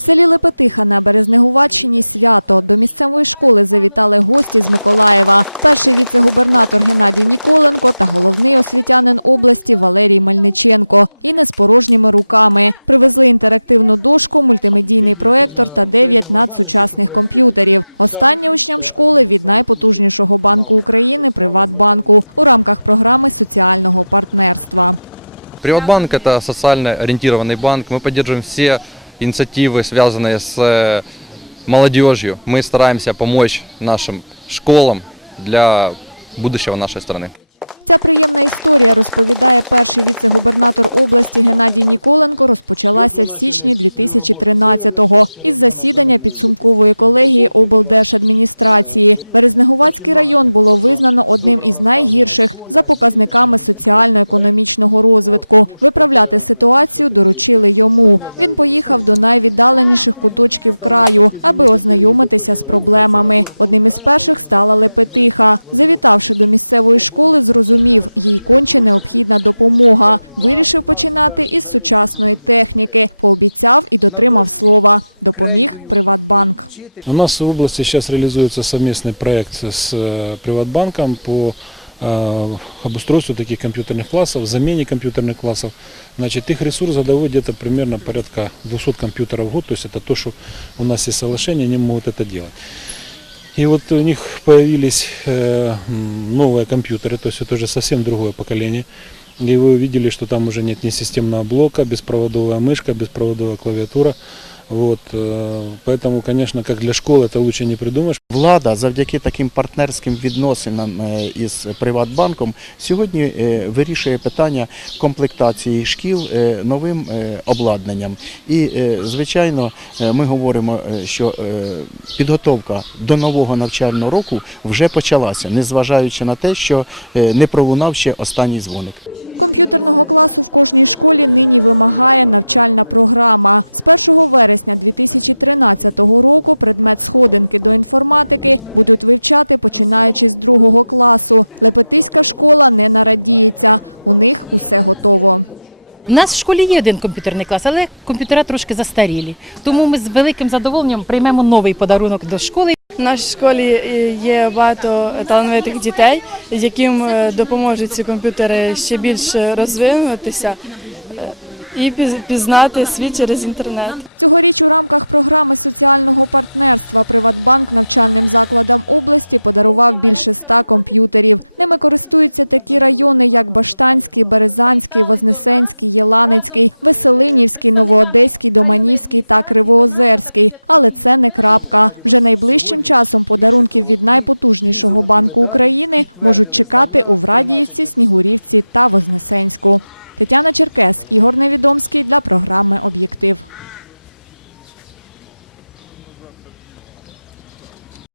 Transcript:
В селі Лепетиха на Березнегуваччині свято. До місцевої школи завітали гості з Миколаєва. Перший віце-губернатор Геннадій Ніколенко та головний освітянин області Валерій Мельниченко. І не з порожніми руками. Привезли інтерактивну дошку, мультимедійний проектор та 9 надсучасних комп'ютерів. Останнє учням школи від найпотужнішого банку України Приватбанку у рамках програми соціального партнерства. Приватбанк – это социально ориентированный банк. Мы поддерживаем все инициативы, связанные с э, молодежью. Мы стараемся помочь нашим школам для будущего нашей страны. Ця приємна історія, розповідає перший віце-губернатор області Геннадій Ніколенко, розпочалася в січні 2013-го із засідання підсумкової колегії облдержадміністрації. Березнегувацький район було визнано одним із найгірших за показниками соціально-економічного розвитку. Виправляти ситуацію доручили йому. Він поїхав до найвіддаленіших куточків краю, аби ознайомитися з проблемами. Одним із перших стала Лепетиха. Завітавши до місцевої школи, зрозумів, їй конче необхідна допомога. Вирішив починати із сучасної техніки. Пообіцяв і дотримав слова. Допоміг Приватбанк. У нас в области сейчас реализуется совместный проект с э, Приватбанком по э, обустройству таких компьютерных классов, замене компьютерных классов. Значит, их ресурс годовой где-то примерно порядка 200 компьютеров в год, то есть это то, что у нас есть соглашение, они могут это делать. И вот у них появились э, м, новые компьютеры, то есть это уже совсем другое поколение. И вы увидели, что там уже нет ни системного блока, беспроводовая мышка, беспроводовая клавиатура. Вот, э, поэтому, конечно, как для школы это лучше не придумаешь. Влада завдяки таким партнерським відносинам е, із Приватбанком сьогодні е, вирішує питання комплектації шкіл е, новим е, обладнанням. І, е, звичайно, е, ми говоримо, е, що е, підготовка до нового навчального року вже почалася, незважаючи на те, що е, не пролунав ще останній дзвоник. Комп'ютерного класу в кожній школі нині вимагає навчальна програма. З 1 вересня 2013 року предмет сходинки до інформатики будуть вивчати починаючи з другого класу. Лепетиська школа не нарадіється. У них усе готово. У нас в школі є один комп'ютерний клас, але комп'ютера трошки застарілі. Тому ми з великим задоволенням приймемо новий подарунок до школи. В нашій школі є багато талановитих дітей, яким е, допоможуть ці комп'ютери ще більше розвинутися і піз- пізнати світ через інтернет. Цьогоріч у рамках програми соціального партнерства Приватбанк навчальним закладам області подарував більше ста комп'ютерів. Ними користуються такі райони, як Баштанський, Березанський, Вознесенський, Єланицький, Веселинівський, Новоодеський, Доманівський та Кривоозерський. Але це не крапка. Вже найближчим часом подарунків від найпотужнішого банку України можуть чекати у Врадіївці, Снігурівці та Вознесенську. Тетяна Черкес, Ігор Невідомський для програми Об'єктив.